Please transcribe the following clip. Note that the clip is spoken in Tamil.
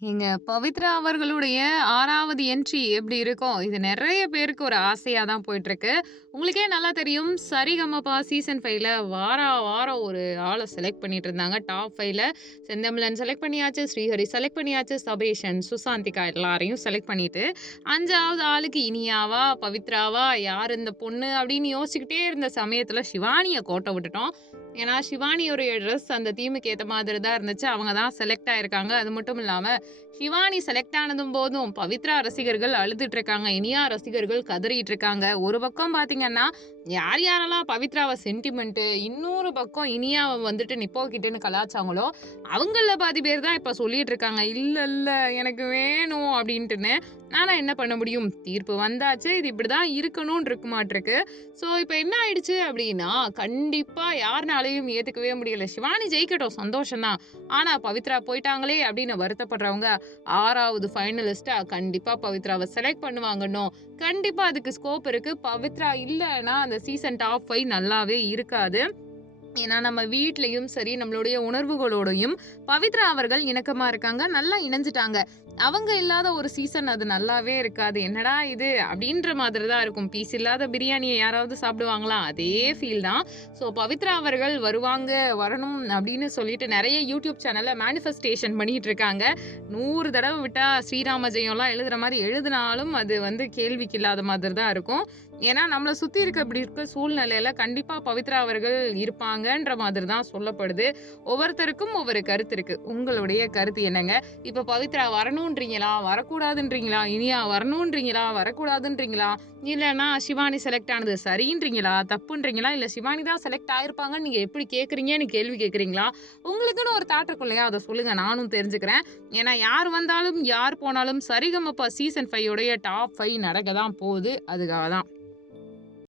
எங்க பவித்ரா அவர்களுடைய 6வது என்ட்ரி எப்படி இருக்கும்? இது நிறைய பேருக்கு ஒரு ஆசையா தான் போயிட்டுருக்கு. உங்களுக்கே நல்லா தெரியும். சரிகமபா சீசன் 5ல வாரா வாரம் ஒரு ஆள செலக்ட் பண்ணிட்டு இருந்தாங்க. டாப் 5ல செந்தமிழன் செலக்ட் பண்ணியாச்சு, ஸ்ரீஹரி செலக்ட் பண்ணியாச்சு, சபேஷன், சுசாந்திகா எல்லாரையும் செலக்ட் பண்ணிட்டு, 5வது ஆளுக்கு இனியாவா? பவித்ராவா? யார் இந்த பொண்ணு? அப்படின்னு யோசிச்சுக்கிட்டே இருந்த சமயத்துல ஷிவானிய கோட்டை விட்டுட்டோம். ஏன்னா, ஷிவானியோடைய ட்ரெஸ் அந்த தீமுக்கு ஏத்த மாதிரி தான் இருந்துச்சு. அவங்க தான் செலக்ட் ஆயிருக்காங்க. அது மட்டும் இல்லாம, ஷிவானி செலக்ட் ஆனதும் போதும் பவித்ரா ரசிகர்கள் அழுதுட்டு இருக்காங்க. இனியா ரசிகர்கள் கதறிட்டு இருக்காங்க. ஒரு பக்கம் பாத்தீங்கன்னா யார் யாரெல்லாம் பவித்ராவை சென்டிமெண்ட்டு இன்னொரு பக்கம் இனியாவ வந்துட்டு நிப்போக்கிட்டுன்னு கலாச்சாங்களோ அவங்கள பாதி பேர் தான் இப்போ சொல்லிட்டு இருக்காங்க. இல்லை இல்லை எனக்கு வேணும்" அப்படின்ட்டுன்னு. ஆனால் என்ன பண்ண முடியும்? தீர்ப்பு வந்தாச்சு. இது இப்படி தான் இருக்கணும்னு இருக்குமாட்ருக்கு. ஸோ, இப்போ என்ன ஆயிடுச்சு அப்படின்னா, கண்டிப்பாக யாருனாலையும் ஏற்றுக்கவே முடியல. ஷிவானி ஜெயிக்கட்டும் சந்தோஷம் தான். பவித்ரா போயிட்டாங்களே அப்படின்னு வருத்தப்படுறவங்க, ஆறாவது ஃபைனலிஸ்ட்டாக கண்டிப்பாக பவித்ராவை செலக்ட் பண்ணுவாங்கன்னும், கண்டிப்பாக அதுக்கு ஸ்கோப் இருக்குது பவித்ரா இல்லைன்னா அந்த சீசன் டாப் ஃபைவ் நல்லாவே இருக்காது. ஏன்னா, நம்ம வீட்லயும் சரி, நம்மளுடைய உணர்வுகளோடையும் பவித்ரா அவர்கள் இணக்கமா இருக்காங்க. நல்லா இணைஞ்சிட்டாங்க அவங்க இல்லாத ஒரு சீசன் அது நல்லாவே இருக்காது. "என்னடா இது?" அப்படின்ற மாதிரி தான் இருக்கும். பீஸ் இல்லாத பிரியாணியை யாராவது சாப்பிடுவாங்களா? அதே ஃபீல் தான். ஸோ, பவித்ரா அவர்கள் வருவாங்க, வரணும் அப்படின்னு சொல்லிட்டு நிறைய யூடியூப் சேனலில் மேனிஃபெஸ்டேஷன் பண்ணிட்டு இருக்காங்க. நூறு தடவை விட்டால் ஸ்ரீராம ஜெயம்லாம் எழுதுகிற மாதிரி எழுதுனாலும், அது வந்து கேள்விக்கு இல்லாத மாதிரி தான் இருக்கும். ஏன்னா, நம்மளை சுற்றி இருக்க இப்படி இருக்க சூழ்நிலையில கண்டிப்பாக பவித்ரா அவர்கள் இருப்பாங்கன்ற மாதிரி தான் சொல்லப்படுது. ஒவ்வொருத்தருக்கும் ஒவ்வொரு கருத்து இருக்குது உங்களுடைய கருத்து என்னங்க? இப்போ பவித்ரா வரணும் வரணுன்றீங்களா? வரக்கூடாதுன்றீங்களா? இனியா வரணுன்றீங்களா? வரக்கூடாதுன்றீங்களா? இல்லைன்னா ஷிவானி செலக்ட் ஆனது சரின்றீங்களா? தப்புன்றீங்களா? இல்லை ஷிவானி தான் செலக்ட் ஆயிருப்பாங்கன்னு நீங்கள் எப்படி கேட்குறீங்கன்னு கேள்வி கேட்குறீங்களா? உங்களுக்குன்னு ஒரு தாட் இருக்கும் இல்லையா? அதை சொல்லுங்கள் நானும் தெரிஞ்சுக்கிறேன். ஏன்னா, யார் வந்தாலும், யார் போனாலும் சரிகமப்பா சீசன் ஃபைவ் உடைய டாப் ஃபைவ் நடக்க தான் போகுது. அதுக்காக தான்.